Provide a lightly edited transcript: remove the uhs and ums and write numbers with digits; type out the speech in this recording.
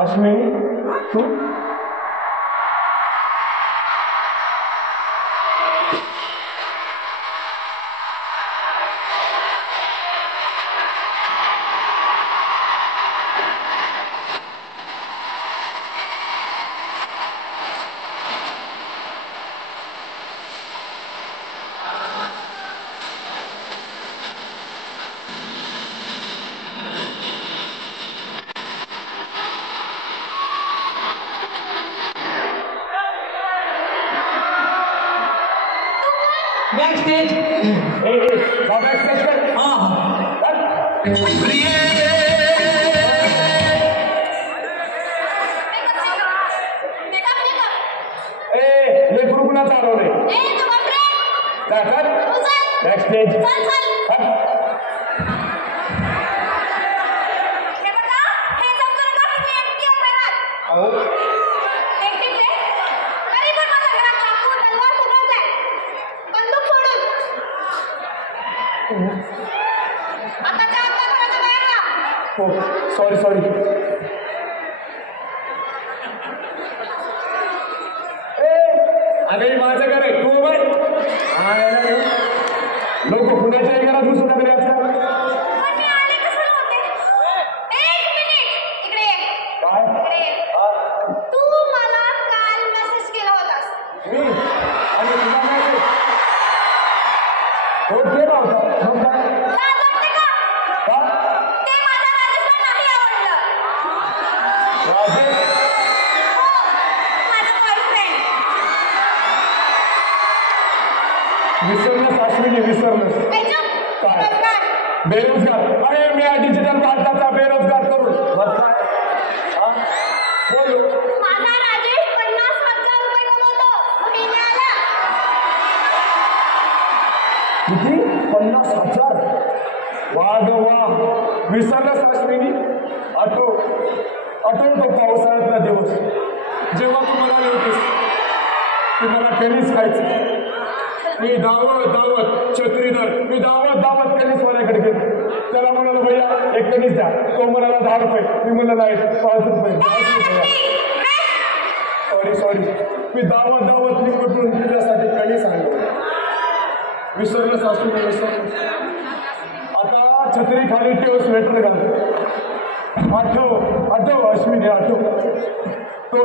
अश्विनी तू back stage back stage कर ये group ना चालू रे बैक स्टेज सॉरी सॉरी अरे माझं घर आहे तू बाय लोक पुण्याच्या घरात घुसून वगैरे असतात विसरलंस अश्विनी विसरलंस काय बेरोजगार अरे मी डिजिटल भारताचा बेरोजगार करून बस काय बोल किती 50,000 वा ग वा विसरलंस अश्विनी आठवतो पावसाळ्यातला दिवस जेव्हा तू म्हणाले होतेस की मला टेनिस खायचं मी दावत छत्रीधर मी दावत टेनिस वाल्याकडे गेलो त्याला म्हणाला भैया एक टेनिस द्या तो म्हणाला 10 रुपये मी म्हणाला नाही 5 रुपये सॉरी मी दावत लिंकटून तुझ्यासाठी टेनिस आणलो विसरलंच असू विसरलं आता छत्री खाली ठेव स्वेटर घाल आठव अश्विनी आठव तो